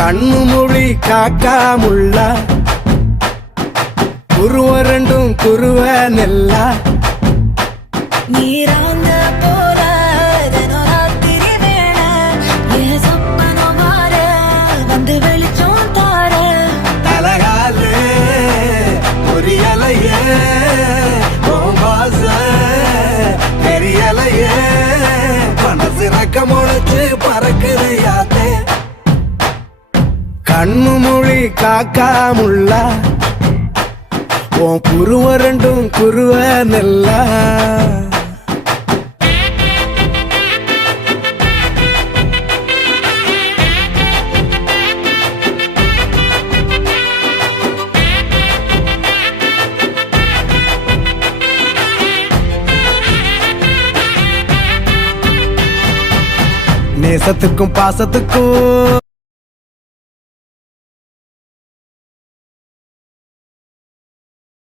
கண்ணு மொழி காக்காமுள்ள குருவ ரெண்டும் குருவ நெல்லா நீராங்க போல தினராத்திரி வேண என் சொப்பனம் மாற வந்து வெளிச்சம் தார தலகாலே பொரியலையே ஓம்பாச பெரியலையே மனசு ரக்க முளைச்சு பறக்குது யாத்தே கண்ணு மொழி காக்காமுள்ள உன் குருவ ரெண்டும் குருவ நெல்லா நேசத்துக்கும் பாசத்துக்கும்